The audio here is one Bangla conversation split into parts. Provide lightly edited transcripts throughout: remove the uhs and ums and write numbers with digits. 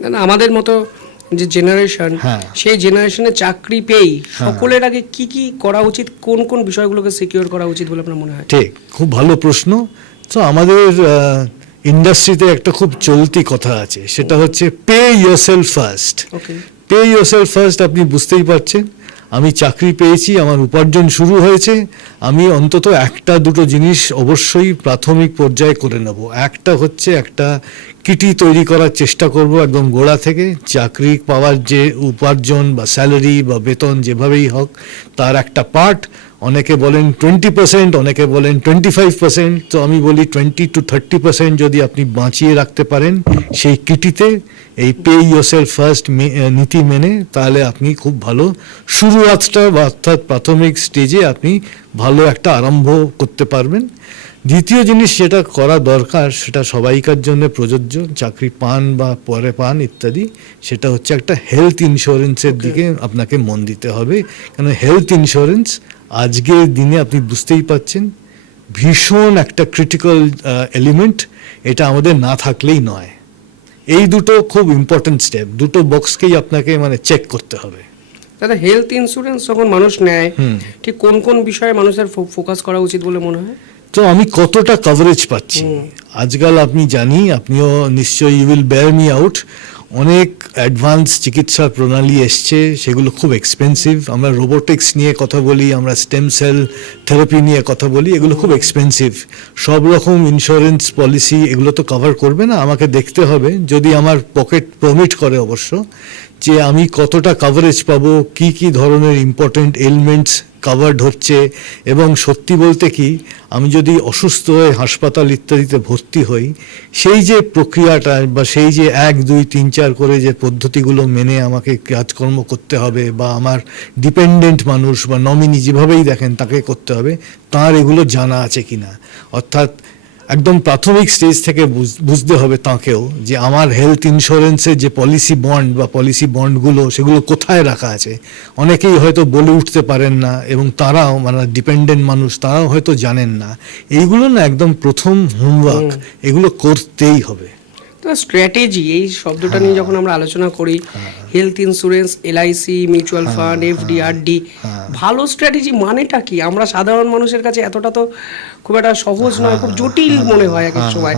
না না, আমাদের মতো যে জেনারেশন, হ্যাঁ। সেই জেনারেশনে চাকরি পেয়েই সকলের আগে কি কি করা উচিত, কোন কোন বিষয়গুলোকে সিকিউর করা উচিত বলে আপনার মনে হয়? ঠিক, খুব ভালো প্রশ্ন। তো আমাদের ইন্ডাস্ট্রিতে একটা খুব চলতি কথা আছে, সেটা হচ্ছে পে ইয়োরসেলফ ফার্স্ট। ওকে। পে ইয়োরসেলফ ফার্স্ট, আপনি বুঝতেই পারছেন, আমি চাকরি পেয়েছি, আমার উপার্জন শুরু হয়েছে, আমি অন্তত একটা দুটো জিনিস অবশ্যই প্রাথমিক পর্যায়ে করে নেব। একটা হচ্ছে একটা কিটি তৈরি করার চেষ্টা করব একদম গোড়া থেকে। চাকরি পাওয়ার যে উপার্জন বা স্যালারি বা বেতন যেভাবেই হোক, তার একটা পার্ট, অনেকে বলেন 20%, অনেকে বলেন 25%, তো আমি বলি 20 to 30% যদি আপনি বাঁচিয়ে রাখতে পারেন সেই কিটিতে, এই পে ইয়োরসেলফ ফার্স্ট নীতি মেনে, তাহলে আপনি খুব ভালো শুরুয়াতটা, অর্থাৎ প্রাথমিক স্টেজে আপনি ভালো একটা আরম্ভ করতে পারবেন। দ্বিতীয় জিনিস যেটা করা দরকার, সেটা সবাইকার জন্য প্রযোজ্য, চাকরি পান বা পরে পান ইত্যাদি, সেটা হচ্ছে একটা হেলথ ইন্স্যুরেন্সের দিকে আপনাকে মন দিতে হবে। কেন হেলথ ইন্স্যুরেন্স আজকের দিনে আপনি বুঝতেই পাচ্ছেন ভীষণ একটা ক্রিটিক্যাল এলিমেন্ট, এটা আমাদের না থাকলেই নয়। এই দুটো খুব ইম্পর্টেন্ট স্টেপ, দুটো বক্সকেই আপনাকে মানে চেক করতে হবে। দাদা, হেলথ ইন্স্যুরেন্স যখন মানুষ নেয়, ঠিক কোন কোন বিষয়ে মানুষের ফোকাস করা উচিত বলে মনে হয়? তো আমি কতটা কভারেজ পাচ্ছি আজকাল, আপনি জানি, আপনিও নিশ্চয়ই you will bear me out, অনেক অ্যাডভান্স চিকিৎসা প্রণালী এসছে, সেগুলো খুব এক্সপেন্সিভ। আমরা রোবোটিক্স নিয়ে কথা বলি, আমরা স্টেম সেল থেরাপি নিয়ে কথা বলি, এগুলো খুব এক্সপেন্সিভ। সব রকম ইন্স্যুরেন্স পলিসি এগুলো তো কভার করবে না। আমাকে দেখতে হবে, যদি আমার পকেট পারমিট করে অবশ্য, যে আমি কতটা কভারেজ পাবো, কি কি ধরনের ইম্পর্টেন্ট এলিমেন্টস কাভার্ড হচ্ছে। এবং সত্যি বলতে কি, আমি যদি অসুস্থ হয়ে হাসপাতাল ইত্যাদিতে ভর্তি হই, সেই যে প্রক্রিয়াটা বা সেই যে 1 2 3 4 করে যে পদ্ধতিগুলো মেনে আমাকে কাজকর্ম করতে হবে, বা আমার ডিপেন্ডেন্ট মানুষ বা নমিনি যেভাবেই দেখেন তাকে করতে হবে, তার এগুলো জানা আছে কিনা। অর্থাৎ একদম প্রাথমিক স্টেজ থেকে বুঝতে হবে তাকেও, যে আমার হেলথ ইন্স্যুরেন্সের যে পলিসি বন্ড বা পলিসি বন্ডগুলো, সেগুলো কোথায় রাখা আছে। অনেকেই হয়তো বলে উঠতে পারেন না, এবং তারাও মানে ডিপেন্ডেন্ট মানুষ, তারাও হয়তো জানেন না। এইগুলো না একদম প্রথম হোমওয়ার্ক, এগুলো করতেই হবে। তো স্ট্র্যাটেজি, এই শব্দটা নিয়ে যখন আমরা আলোচনা করি, health insurance, LIC, mutual fund, FD, RD, ভালো স্ট্র্যাটেজি মানেটা কি? আমরা সাধারণ মানুষের কাছে এতটা তো খুব একটা সহজ নয়, খুব জটিল মনে হয় এক এক সময়।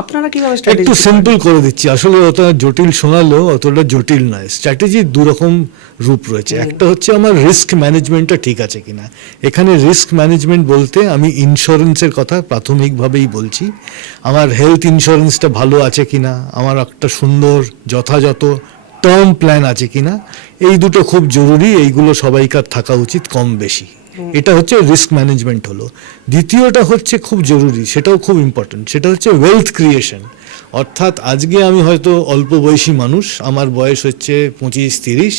আপনারা কিভাবে একটু স্ট্র্যাটেজি? সিম্পল করে দিচ্ছি, আসলে অতটা জটিল শোনালেও অতটা জটিল নয়। স্ট্র্যাটেজির দু রকম রূপ রয়েছে। একটা হচ্ছে আমার রিস্ক ম্যানেজমেন্টটা ঠিক আছে কিনা। এখানে রিস্ক ম্যানেজমেন্ট বলতে আমি ইন্স্যুরেন্সের কথা প্রাথমিকভাবেই বলছি। আমার হেলথ ইন্স্যুরেন্সটা ভালো আছে কিনা, আমার একটা সুন্দর যথাযথ টার্ম প্ল্যান আছে কিনা, এই দুটো খুব জরুরি। এইগুলো সবাইকার থাকা উচিত কম বেশি। এটা হচ্ছে রিস্ক ম্যানেজমেন্ট হলো। দ্বিতীয়টা হচ্ছে খুব জরুরি, সেটাও খুব ইম্পর্টেন্ট, সেটা হচ্ছে ওয়েলথ ক্রিয়েশন। অর্থাৎ আজকে আমি হয়তো অল্প বয়সী মানুষ, আমার বয়স হচ্ছে 25-30,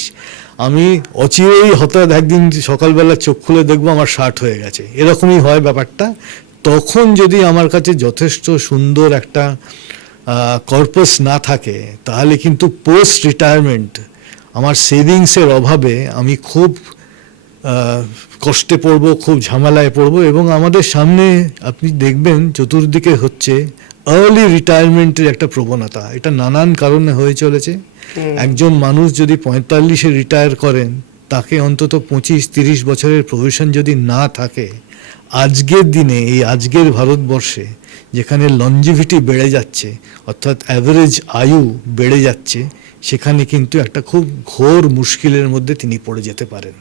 আমি অচিরেই হঠাৎ একদিন সকালবেলা চোখ খুলে দেখবো আমার 60 হয়ে গেছে, এরকমই হয় ব্যাপারটা। তখন যদি আমার কাছে যথেষ্ট সুন্দর একটা কর্পাস না থাকে, তাহলে কিন্তু পোস্ট রিটায়ারমেন্ট আমার সেভিংসের অভাবে আমি খুব কষ্টে পড়বো, খুব ঝামেলায় পড়বো। এবং আমাদের সামনে আপনি দেখবেন চতুর্দিকে হচ্ছে আর্লি রিটায়ারমেন্টের একটা প্রবণতা। এটা নানান কারণে হয়ে চলেছে। একজন মানুষ যদি 45-এ রিটায়ার করেন, তাকে অন্তত 25-30 বছরের প্রভিশন যদি না থাকে, আজকের দিনে এই আজকের ভারতবর্ষে যেখানে লঞ্জিভিটি বেড়ে যাচ্ছে, অর্থাৎ অ্যাভারেজ আয়ু বেড়ে যাচ্ছে, সেখানে কিন্তু একটা খুব ঘোর মুশকিলের মধ্যে তিনি পড়ে যেতে পারেন।